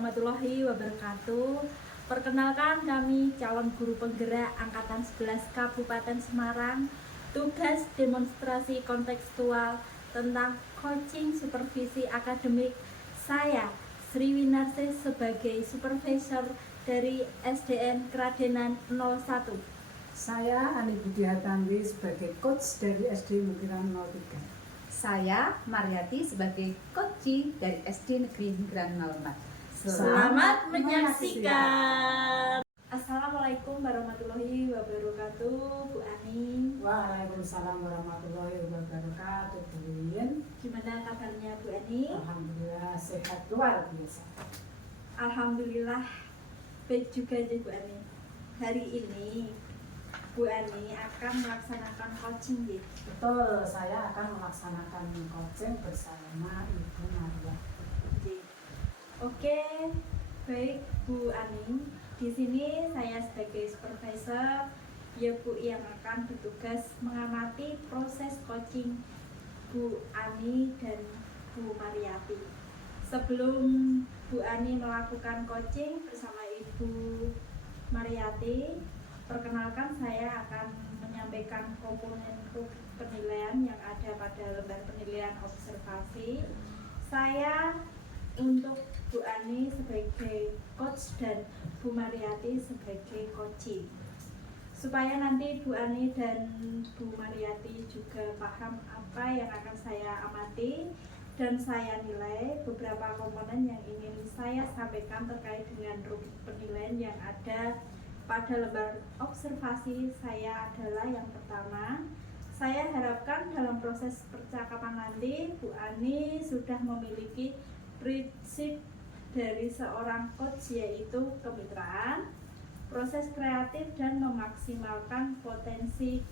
Warahmatullahi wabarakatuh. Perkenalkan, kami calon guru penggerak angkatan 11 Kabupaten Semarang. Tugas demonstrasi kontekstual tentang coaching supervisi akademik. Saya Sri Winarsi sebagai supervisor dari SDN Kradenan 01. Saya Ani Budihatanwi sebagai coach dari SD Mukiran 03. Saya Mariati sebagai coach dari SD Negeri Mukiran 04. Selamat menyaksikan. Assalamualaikum warahmatullahi wabarakatuh, Bu Ani. Waalaikumsalam warahmatullahi wabarakatuh, Bu Win. Gimana kabarnya, Bu Ani? Alhamdulillah sehat luar biasa. Alhamdulillah baik juga ya, Bu Ani. Hari ini Bu Ani akan melaksanakan coaching ya? Betul, saya akan melaksanakan coaching bersama Ibu Maria. Oke, baik Bu Ani. Di sini saya sebagai supervisor ya Bu yang akan bertugas mengamati proses coaching Bu Ani dan Bu Mariati. Sebelum Bu Ani melakukan coaching bersama Ibu Mariati, perkenalkan saya akan menyampaikan komponen penilaian yang ada pada lembar penilaian observasi. Saya untuk Bu Ani sebagai coach dan Bu Mariati sebagai coaching, supaya nanti Bu Ani dan Bu Mariati juga paham apa yang akan saya amati dan saya nilai. Beberapa komponen yang ingin saya sampaikan terkait dengan rubrik penilaian yang ada pada lembar observasi saya adalah yang pertama, saya harapkan dalam proses percakapan nanti Bu Ani sudah memiliki prinsip dari seorang coach, yaitu kemitraan, proses kreatif, dan memaksimalkan potensi.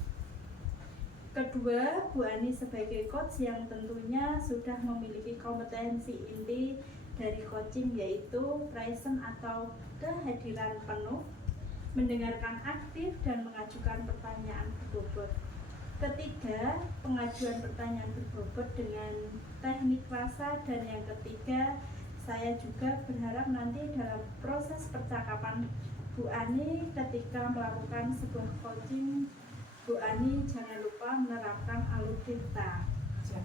Kedua, Bu Ani sebagai coach yang tentunya sudah memiliki kompetensi inti dari coaching, yaitu present atau kehadiran penuh, mendengarkan aktif, dan mengajukan pertanyaan berbobot. Ketiga, pengajuan pertanyaan berbobot dengan teknik rasa. Dan yang ketiga, saya juga berharap nanti dalam proses percakapan Bu Ani ketika melakukan sebuah coaching, Bu Ani jangan lupa menerapkan alur dikta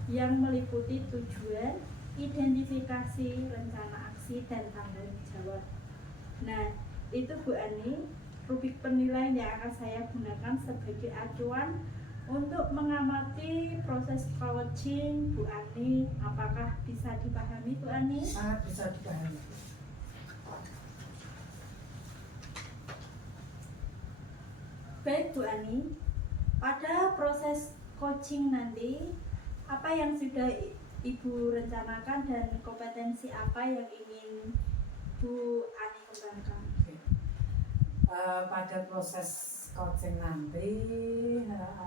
yang meliputi tujuan, identifikasi, rencana aksi, dan tanggung jawab. Nah, itu Bu Ani rubrik penilaian yang akan saya gunakan sebagai acuan untuk mengamati proses coaching Bu Ani. Apakah bisa dipahami, Bu Ani? Sangat bisa dipahami. Baik, Bu Ani. Pada proses coaching nanti, apa yang sudah Ibu rencanakan dan kompetensi apa yang ingin Bu Ani kembangkan? Pada proses coaching nanti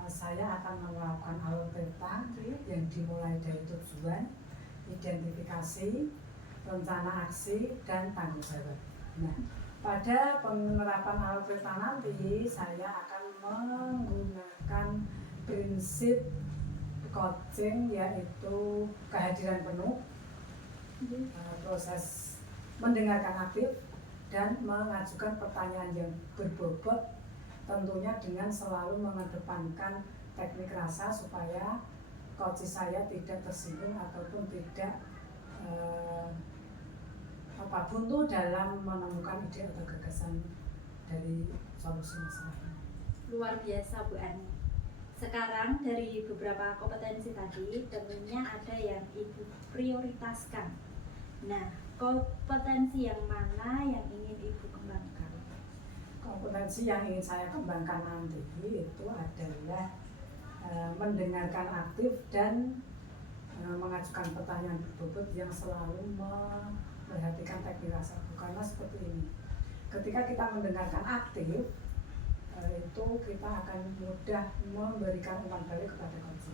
saya akan melakukan alur peta yang dimulai dari tujuan, identifikasi, rencana aksi, dan tanggung jawab. Nah, pada penerapan alur peta nanti saya akan menggunakan prinsip coaching, yaitu kehadiran penuh, proses mendengarkan aktif, dan mengajukan pertanyaan yang berbobot, tentunya dengan selalu mengedepankan teknik rasa supaya coach saya tidak tersinggung ataupun tidak buntu dalam menemukan ide atau gagasan dari solusi masalah. Luar biasa, Bu Ani. Sekarang dari beberapa kompetensi tadi, tentunya ada yang Ibu prioritaskan. Nah, kompetensi yang mana yang ingin Ibu kembangkan? Kompetensi yang ingin saya kembangkan nanti itu adalah mendengarkan aktif dan mengajukan pertanyaan berbobot yang selalu memperhatikan teknik rasa. Karena seperti ini, ketika kita mendengarkan aktif, itu kita akan mudah memberikan umpan balik kepada coach.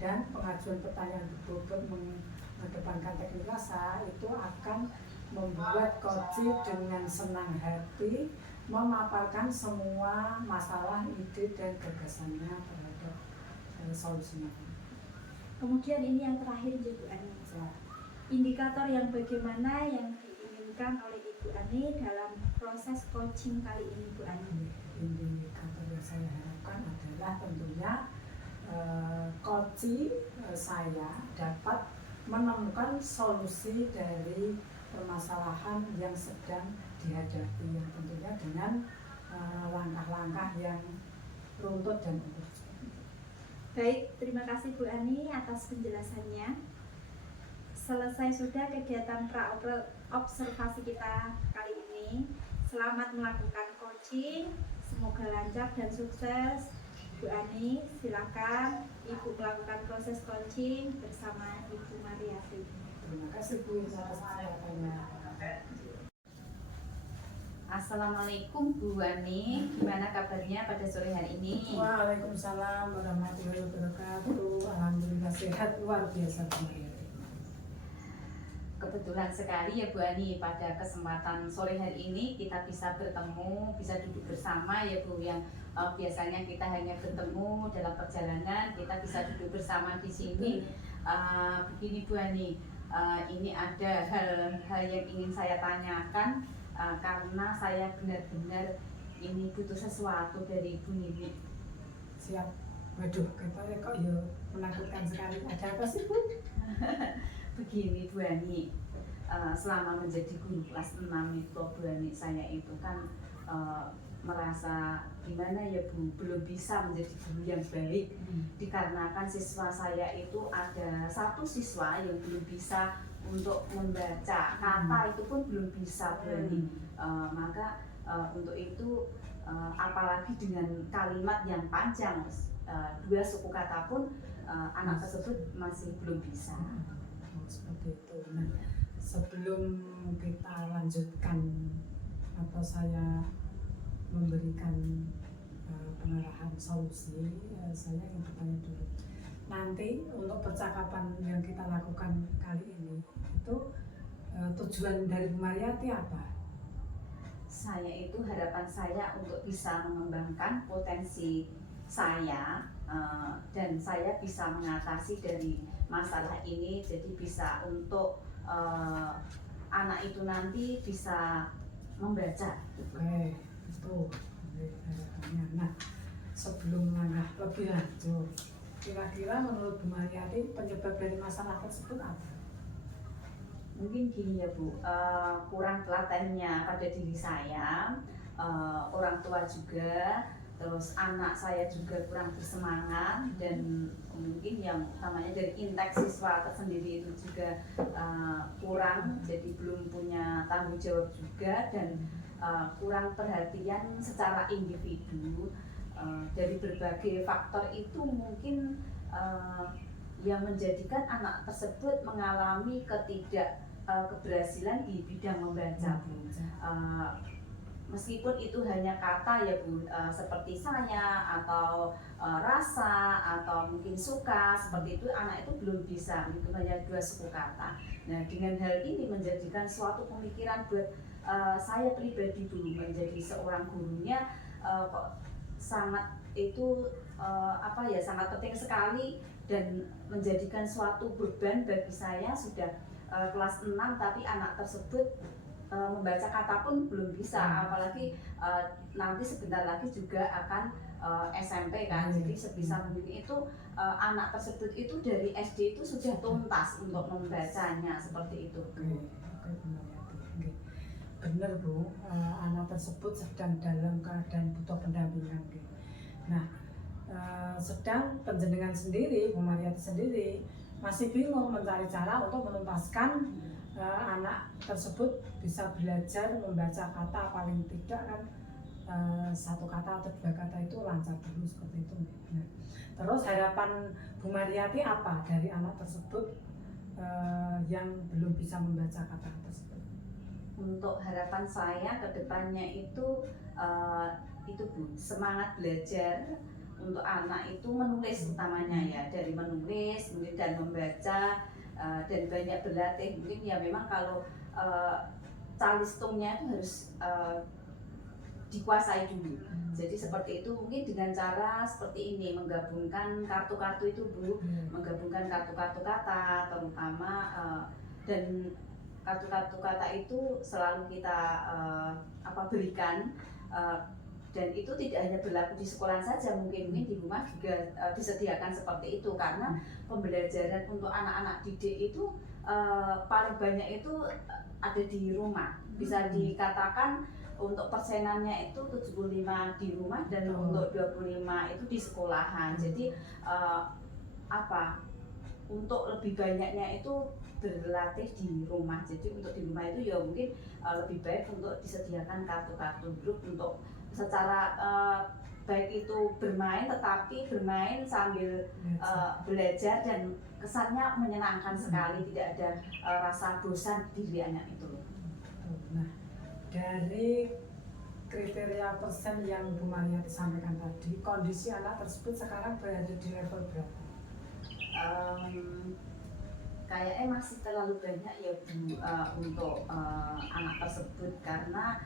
Dan pengajuan pertanyaan berbobot mengedepankan teknik rasa itu akan membuat coach dengan senang hati memaparkan semua masalah, ide, dan gagasannya terhadap solusinya. Kemudian ini yang terakhir, Bu Ani. Indikator yang bagaimana yang diinginkan oleh Bu Ani dalam proses coaching kali ini Bu Ani? Indikator yang saya harapkan adalah tentunya coaching saya dapat menemukan solusi dari permasalahan yang sedang dihadapi, yang tentunya dengan langkah-langkah yang runtut dan utuh. Baik, terima kasih Bu Ani atas penjelasannya. Selesai sudah kegiatan pra-observasi kita kali ini. Selamat melakukan coaching, semoga lancar dan sukses. Bu Ani, silakan Ibu melakukan proses coaching bersama Ibu Mariati. Terima kasih Bu atas kesempatannya. Assalamualaikum Bu Ani, gimana kabarnya pada sore hari ini? Waalaikumsalam warahmatullahi wabarakatuh. Alhamdulillah sehat, luar biasa Bu Mariati. Kebetulan sekali ya Bu Ani, pada kesempatan sore hari ini kita bisa bertemu, bisa duduk bersama ya Bu, yang biasanya kita hanya bertemu dalam perjalanan, kita bisa duduk bersama di sini. Begini Bu Ani, ini ada hal yang ingin saya tanyakan, karena saya benar-benar ini butuh sesuatu dari Ibu Nini. Siap. Waduh, katanya kok ya menakutkan sekali. Ada apa sih Bu? Begini Bu Ani, selama menjadi guru kelas 6 itu Bu Ani, saya itu kan merasa gimana ya Bu, belum bisa menjadi guru yang baik, dikarenakan siswa saya itu ada satu siswa yang belum bisa untuk membaca kata, itu pun belum bisa Bu Ani. Maka untuk itu apalagi dengan kalimat yang panjang, 2 suku kata pun anak tersebut masih belum bisa. Seperti itu. Nah, sebelum kita lanjutkan atau saya memberikan pengarahan solusi, saya ingin bertanya dulu. Nanti untuk percakapan yang kita lakukan kali ini itu tujuan dari Bu Mariati apa? Saya itu harapan saya untuk bisa mengembangkan potensi saya, dan saya bisa mengatasi dari masalah ini, jadi bisa untuk anak itu nanti bisa membaca. Oke, itu harapannya. Nah, sebelum langkah lebih lanjut, kira-kira menurut Bu Mariati penyebab dari masalah tersebut apa? Mungkin gini ya Bu, kurang telatennya pada diri saya, orang tua juga, terus anak saya juga kurang bersemangat, dan mungkin yang namanya dari intake siswa tersendiri itu juga kurang, jadi belum punya tanggung jawab juga, dan kurang perhatian secara individu. Dari berbagai faktor itu mungkin yang menjadikan anak tersebut mengalami keberhasilan di bidang membaca Bu. Meskipun itu hanya kata ya Bu, seperti saya atau rasa atau mungkin suka, seperti itu anak itu belum bisa, itu hanya 2 suku kata. Nah, dengan hal ini menjadikan suatu pemikiran buat saya pribadi dulu menjadi seorang gurunya, kok sangat itu sangat penting sekali, dan menjadikan suatu beban bagi saya. Sudah kelas 6 tapi anak tersebut membaca kata pun belum bisa, apalagi nanti sebentar lagi juga akan SMP kan. Jadi sebisa mungkin itu anak tersebut itu dari SD itu sudah tuntas untuk membacanya, seperti itu. Benar Bu, anak tersebut sedang dalam keadaan butuh pendampingan. Nah, sedang penjenengan sendiri, Bu Mariati sendiri masih bingung mencari cara untuk menuntaskan anak tersebut bisa belajar membaca kata, paling tidak kan 1 kata atau 2 kata itu lancar dulu, seperti itu. Nah, terus harapan Bu Mariati apa dari anak tersebut yang belum bisa membaca kata tersebut? Untuk harapan saya ke depannya itu Bu, semangat belajar untuk anak itu menulis utamanya ya, dari menulis dan membaca, dan banyak berlatih. Mungkin ya memang kalau calisthungnya itu harus dikuasai dulu. Jadi seperti itu, mungkin dengan cara seperti ini, menggabungkan kartu-kartu itu Bu, menggabungkan kartu-kartu kata terutama, dan kartu-kartu kata itu selalu kita berikan, dan itu tidak hanya berlaku di sekolah saja, mungkin di rumah juga disediakan seperti itu, karena pembelajaran untuk anak-anak didik itu paling banyak itu ada di rumah. Bisa dikatakan untuk persenannya itu 75 di rumah dan untuk 25 itu di sekolahan. Jadi untuk lebih banyaknya itu berlatih di rumah. Jadi untuk di rumah itu ya mungkin lebih baik untuk disediakan kartu-kartu grup untuk secara baik itu bermain, tetapi bermain sambil belajar dan kesannya menyenangkan sekali, tidak ada rasa bosan di diri anak itu. Nah, dari kriteria persen yang Bu Mariati sampaikan tadi, kondisi anak tersebut sekarang berada di level berapa? Kayaknya masih terlalu banyak ya Bu untuk anak tersebut, karena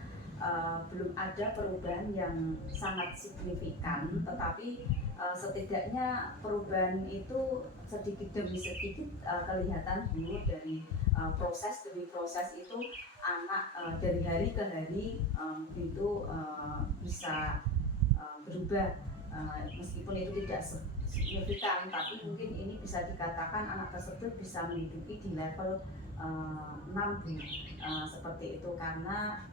belum ada perubahan yang sangat signifikan, tetapi setidaknya perubahan itu sedikit demi sedikit kelihatan dulu dari proses demi proses itu anak dari hari ke hari itu bisa berubah, meskipun itu tidak signifikan, tapi mungkin ini bisa dikatakan anak tersebut bisa menduduki di level 6 Bu, seperti itu, karena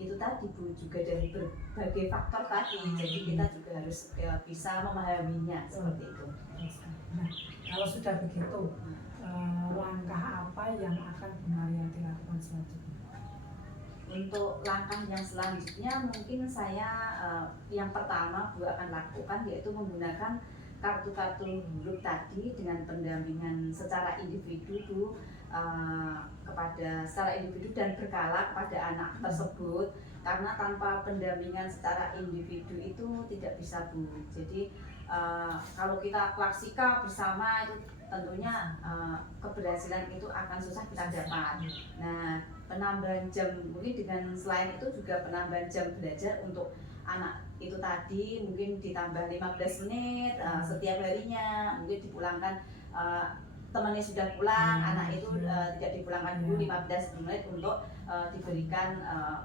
itu tadi Bu, juga dari berbagai faktor tadi, jadi kita juga harus bisa memahaminya seperti itu. Nah, kalau sudah begitu, langkah apa yang akan Bu Mariati lakukan selanjutnya? Untuk langkah yang selanjutnya mungkin saya yang pertama Bu akan lakukan yaitu menggunakan kartu-kartu grup tadi dengan pendampingan secara individu Bu, secara individu dan berkala kepada anak tersebut, karena tanpa pendampingan secara individu itu tidak bisa Bu. Jadi kalau kita klaksika bersama itu tentunya keberhasilan itu akan susah kita dapat. Nah, penambahan jam mungkin dengan selain itu juga penambahan jam belajar untuk anak itu tadi mungkin ditambah 15 menit setiap harinya, mungkin dipulangkan temannya sudah pulang, anak itu tidak dipulangkan dulu 15 menit untuk diberikan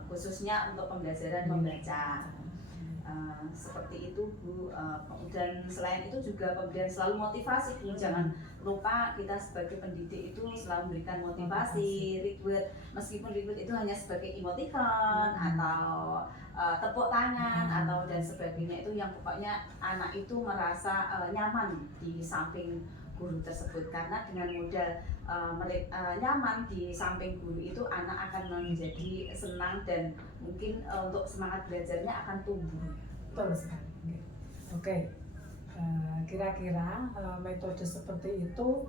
khususnya untuk pembelajaran membaca. Seperti itu Bu. Dan selain itu juga pemberian selalu motivasi Bu, jangan lupa kita sebagai pendidik itu selalu memberikan motivasi, reward, meskipun reward itu hanya sebagai emoticon atau tepuk tangan atau dan sebagainya, itu yang pokoknya anak itu merasa nyaman di samping guru tersebut, karena dengan modal nyaman di samping guru itu anak akan menjadi senang dan mungkin untuk semangat belajarnya akan tumbuh. Betul sekali. Oke. Kira-kira metode seperti itu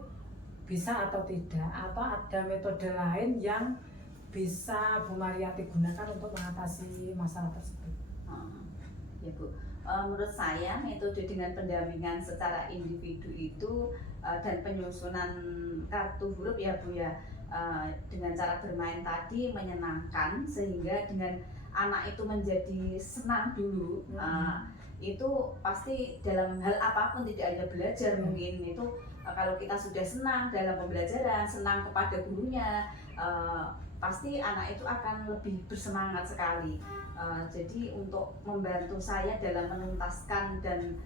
bisa atau tidak, atau ada metode lain yang bisa Bu Mariati gunakan untuk mengatasi masalah tersebut? Ya Bu, menurut saya metode dengan pendampingan secara individu itu dan penyusunan kartu huruf ya Bu ya, dengan cara bermain tadi menyenangkan sehingga dengan anak itu menjadi senang dulu. Itu pasti dalam hal apapun, tidak hanya belajar mungkin itu kalau kita sudah senang dalam pembelajaran, senang kepada gurunya, pasti anak itu akan lebih bersemangat sekali. Jadi untuk membantu saya dalam menuntaskan dan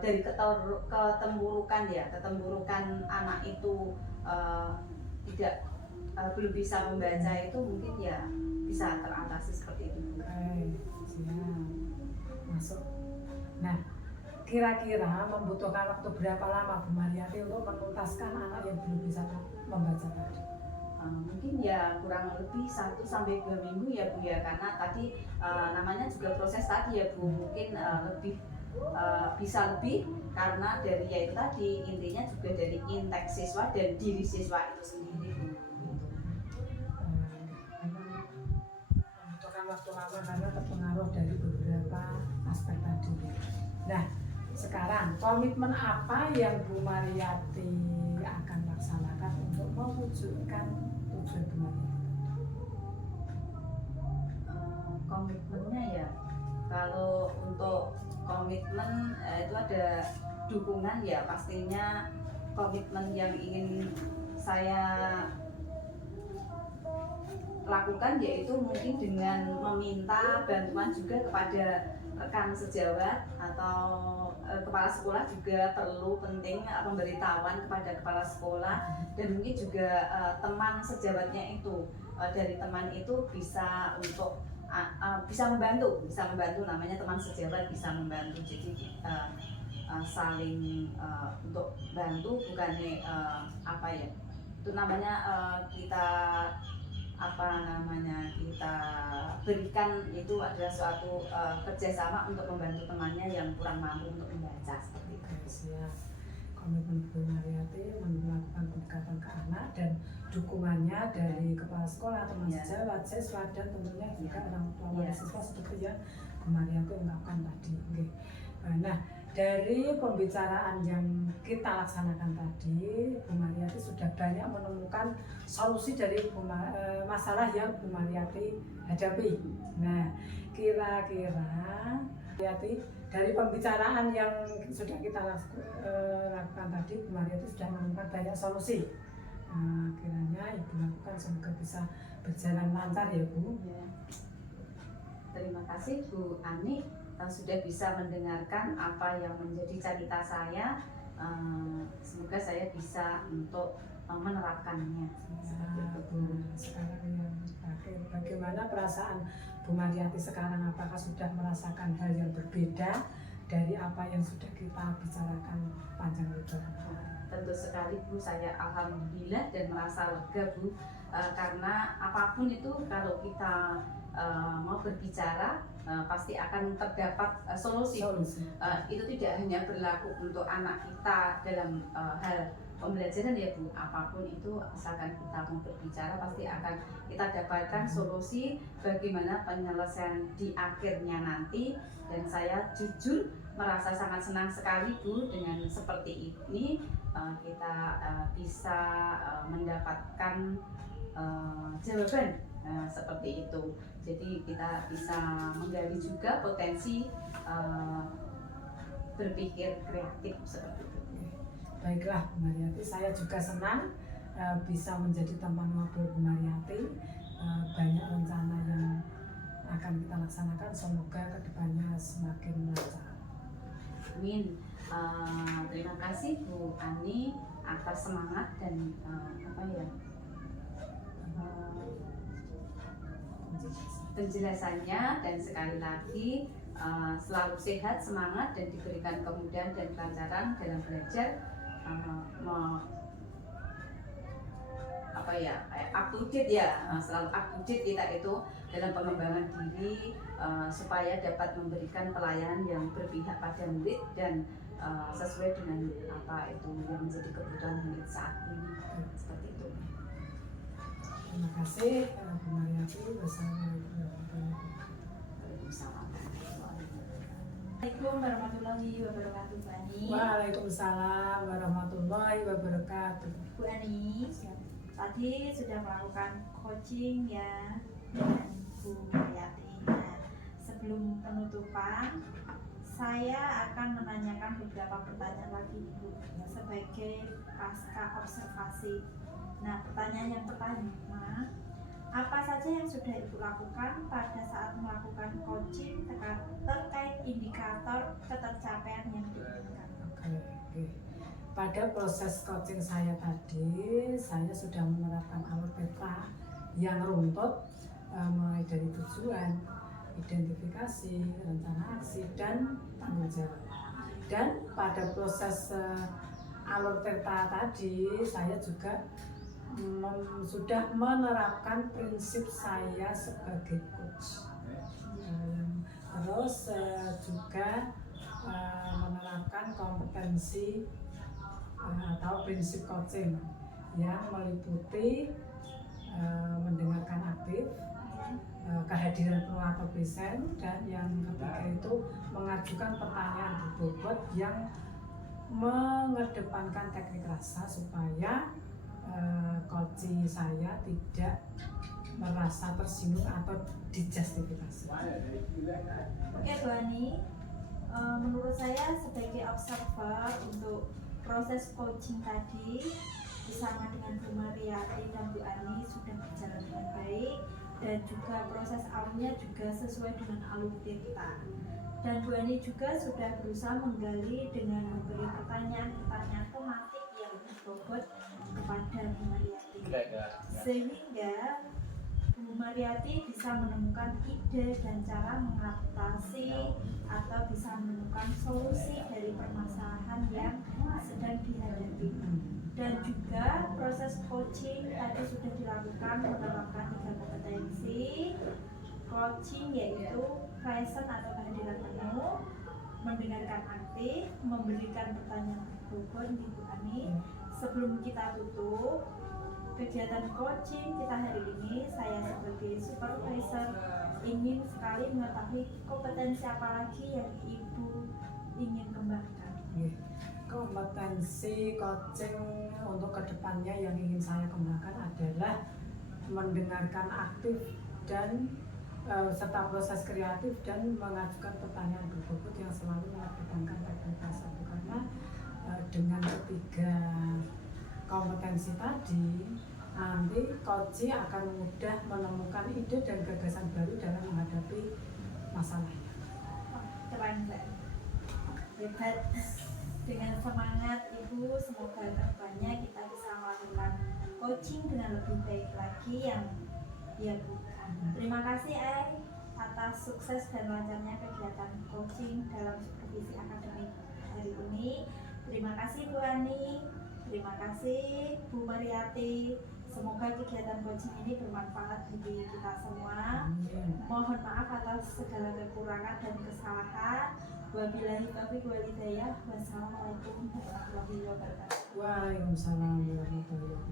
dari ketemburukan anak itu tidak belum bisa membaca itu mungkin ya bisa teratasi seperti itu. Siap. Masuk. Nah, kira-kira membutuhkan waktu berapa lama Bu Mariati untuk menuntaskan anak yang belum bisa membaca tadi? Mungkin ya kurang lebih 1-2 minggu ya Bu ya, karena tadi namanya juga proses tadi ya Bu, mungkin bisa lebih karena dari ya itu tadi intinya juga dari intake siswa dan diri siswa itu sendiri Bu. Membutuhkan waktu lama karena terpengaruh dari beberapa aspek tadi. Nah, sekarang komitmen apa yang Bu Mariati akan laksanakan untuk mewujudkan tujuan Bu Mariati? Komitmennya ya, kalau untuk komitmen itu ada dukungan ya, pastinya komitmen yang ingin saya lakukan yaitu mungkin dengan meminta bantuan juga kepada rekan sejawat atau kepala sekolah juga perlu penting pemberitahuan kepada kepala sekolah, dan mungkin juga teman sejawatnya itu dari teman itu bisa untuk bisa membantu namanya teman sejawat bisa membantu, jadi saling untuk bantu, bukannya apa ya itu namanya kita kita berikan itu adalah suatu kerjasama untuk membantu temannya yang kurang mampu untuk membaca seperti itu. Siap. Komitmen Bu Mariati melakukan pendekatan ke anak dan dukungannya dari kepala sekolah, teman sejawat, siswa, dan tentunya juga orang tua wali siswa seperti yang Bu Mariati ungkapkan tadi. Oke. Nah, dari pembicaraan yang kita laksanakan tadi, Bu Mariati sudah banyak menemukan solusi dari masalah yang Bu Mariati hadapi. Nah, kira-kira Mariati, dari pembicaraan yang sudah kita lakukan tadi, Bu Mariati sudah menemukan banyak solusi. Kiranya Ibu lakukan semoga bisa berjalan lancar ya Bu. Ya. Terima kasih Bu Ani sudah bisa mendengarkan apa yang menjadi cerita saya. Semoga saya bisa untuk menerapkannya. Sekarang yang terakhir, bagaimana perasaan Bu Mariati sekarang? Apakah sudah merasakan hal yang berbeda dari apa yang sudah kita bicarakan panjang lebar? Tentu sekali Bu, saya alhamdulillah dan merasa lega Bu, karena apapun itu kalau kita mau berbicara pasti akan terdapat solusi. Itu tidak hanya berlaku untuk anak kita dalam hal pembelajaran ya Bu, apapun itu asalkan kita mau berbicara pasti akan kita dapatkan solusi bagaimana penyelesaian di akhirnya nanti. Dan saya jujur merasa sangat senang sekali Bu dengan seperti ini kita bisa mendapatkan jawaban seperti itu. Jadi kita bisa menggali juga potensi berpikir kreatif seperti itu. Baiklah Bu Mariati, saya juga senang bisa menjadi teman ngobrol Bu Mariati. Banyak rencana yang akan kita laksanakan, semoga kedepannya semakin lancar. Amin. Terima kasih Bu Ani atas semangat dan penjelasannya, dan sekali lagi selalu sehat, semangat, dan diberikan kemudahan dan kelancaran dalam belajar, up to date ya, selalu up to date kita itu dalam pengembangan diri supaya dapat memberikan pelayanan yang berpihak pada murid dan sesuai dengan apa itu yang menjadi kebutuhan murid saat ini, seperti itu. Terima kasih Bu Mariati bersama Assalamualaikum warahmatullahi wabarakatuh Bu Ani. Waalaikumsalam warahmatullahi wabarakatuh. Bu Ani, tadi sudah melakukan coaching ya dengan Bu Mariati. Nah, sebelum penutupan, saya akan menanyakan beberapa pertanyaan lagi Bu sebagai pasca observasi. Nah, pertanyaan yang pertama, apa saja yang sudah Ibu lakukan pada saat melakukan coaching terkait indikator ketercapaian yang diinginkan? Oke. Pada proses coaching saya tadi, saya sudah menerapkan alur peta yang runtut, mulai dari tujuan, identifikasi, rencana aksi, dan tanggung jawab. Dan pada proses alur peta tadi, saya juga sudah menerapkan prinsip saya sebagai coach. Terus juga menerapkan kompetensi atau prinsip coaching yang meliputi mendengarkan aktif, kehadiran penuh atau present, dan yang ketiga itu mengajukan pertanyaan berbobot yang mengedepankan teknik rasa supaya coaching saya tidak merasa tersinggung atau dijustifikasi. Oke Bu Ani, menurut saya sebagai observer untuk proses coaching tadi, bersama dengan Bu Mariati dan Bu Ani sudah berjalan dengan baik, dan juga proses alurnya juga sesuai dengan alur kita. Dan Bu Ani juga sudah berusaha menggali dengan memberi pertanyaan-pertanyaan tematik yang berbobot kepada Bu Mariati, sehingga Bu Mariati bisa menemukan ide dan cara mengatasi atau bisa menemukan solusi dari permasalahan yang sedang dihadapi. Dan juga proses coaching tadi sudah dilakukan menerapkan 3 kompetensi coaching, yaitu present atau kehadiran penuh, mendengarkan aktif, memberikan pertanyaan berbobot di Bu Ani. Sebelum kita tutup kegiatan coaching kita hari ini, saya sebagai supervisor ingin sekali mengetahui kompetensi apa lagi yang Ibu ingin kembangkan. Kompetensi coaching untuk kedepannya yang ingin saya kembangkan adalah mendengarkan aktif dan serta proses kreatif dan mengajukan pertanyaan berbobot yang selalu mengedepankan teknik satu, karena dengan ketiga kompetensi tadi nanti coach akan mudah menemukan ide dan gagasan baru dalam menghadapi masalahnya. Keren, Mbak. Hebat. Dengan semangat Ibu, semoga kedepannya kita bisa melakukan coaching dengan lebih baik lagi yang ya Bu. Terima kasih atas sukses dan lancarnya kegiatan coaching dalam supervisi akademik hari ini. Terima kasih Bu Ani, terima kasih Bu Mariati. Semoga kegiatan coaching ini bermanfaat bagi kita semua. Mohon maaf atas segala kekurangan dan kesalahan. Wabillahi taufiq wal hidayah. Wassalamualaikum warahmatullahi wabarakatuh. Waalaikumsalam warahmatullahi wabarakatuh.